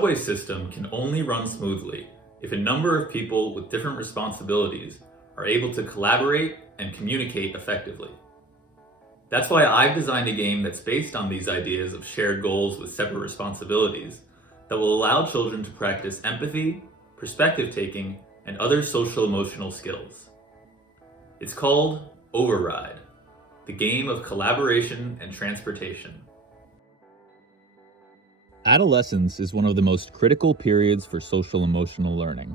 subway system can only run smoothly if a number of people with different responsibilities are able to collaborate and communicate effectively. That's why I've designed a game that's based on these ideas of shared goals with separate responsibilities that will allow children to practice empathy, perspective taking, and other social emotional skills. It's called Override, the game of collaboration and transportation. Adolescence is one of the most critical periods for social emotional learning,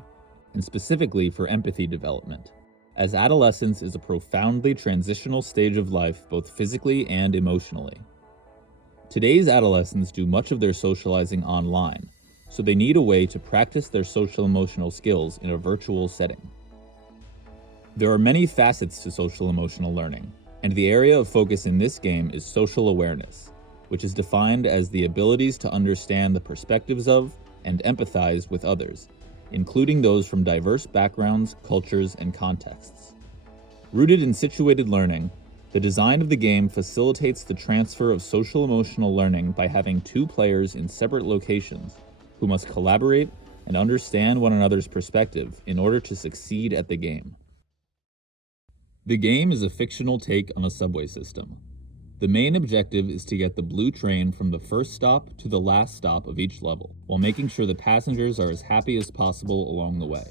and specifically for empathy development, as adolescence is a profoundly transitional stage of life both physically and emotionally. Today's adolescents do much of their socializing online, so they need a way to practice their social emotional skills in a virtual setting. There are many facets to social emotional learning, and the area of focus in this game is social awareness, which is defined as the abilities to understand the perspectives of and empathize with others, including those from diverse backgrounds, cultures, and contexts. Rooted in situated learning, the design of the game facilitates the transfer of social emotional learning by having two players in separate locations who must collaborate and understand one another's perspective in order to succeed at the game. The game is a fictional take on a subway system. The main objective is to get the blue train from the first stop to the last stop of each level, while making sure the passengers are as happy as possible along the way.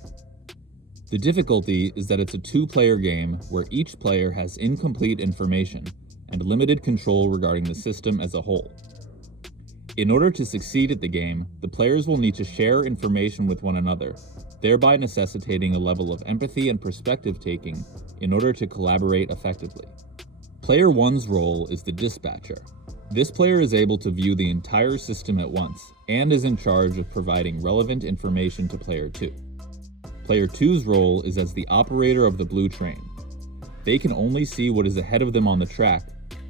The difficulty is that it's a two-player game where each player has incomplete information and limited control regarding the system as a whole. In order to succeed at the game, the players will need to share information with one another, thereby necessitating a level of empathy and perspective taking in order to collaborate effectively. Player 1's role is the dispatcher. This player is able to view the entire system at once and is in charge of providing relevant information to Player 2. Player 2's role is as the operator of the blue train. They can only see what is ahead of them on the track,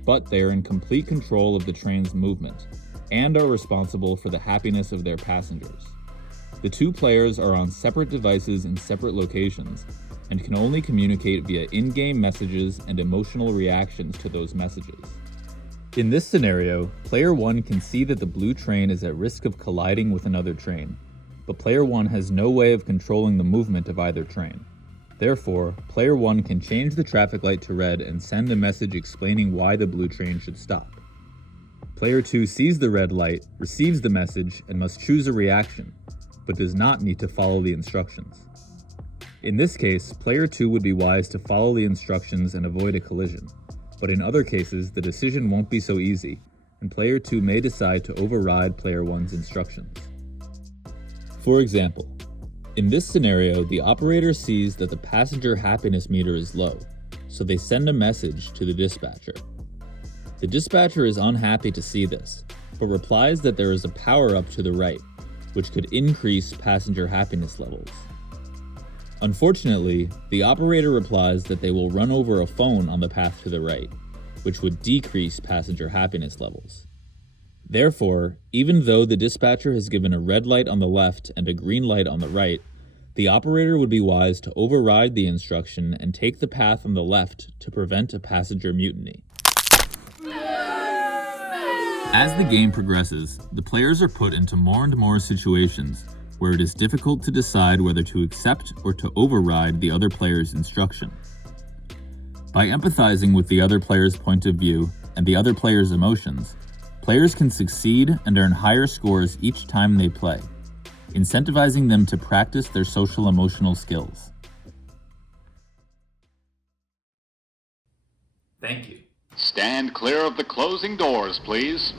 but they are in complete control of the train's movement and are responsible for the happiness of their passengers. The two players are on separate devices in separate locations and can only communicate via in-game messages and emotional reactions to those messages. In this scenario, Player 1 can see that the blue train is at risk of colliding with another train, but Player 1 has no way of controlling the movement of either train. Therefore, Player 1 can change the traffic light to red and send a message explaining why the blue train should stop. Player 2 sees the red light, receives the message, and must choose a reaction, but does not need to follow the instructions. In this case, Player 2 would be wise to follow the instructions and avoid a collision, but in other cases the decision won't be so easy, and Player 2 may decide to override Player 1's instructions. For example, in this scenario, the operator sees that the passenger happiness meter is low, so they send a message to the dispatcher. The dispatcher is unhappy to see this, but replies that there is a power-up to the right, which could increase passenger happiness levels. Unfortunately, the operator replies that they will run over a phone on the path to the right, which would decrease passenger happiness levels. Therefore, even though the dispatcher has given a red light on the left and a green light on the right, the operator would be wise to override the instruction and take the path on the left to prevent a passenger mutiny. As the game progresses, the players are put into more and more situations where it is difficult to decide whether to accept or to override the other player's instruction. By empathizing with the other player's point of view and the other player's emotions, players can succeed and earn higher scores each time they play, incentivizing them to practice their social emotional skills. Thank you. Stand clear of the closing doors, please.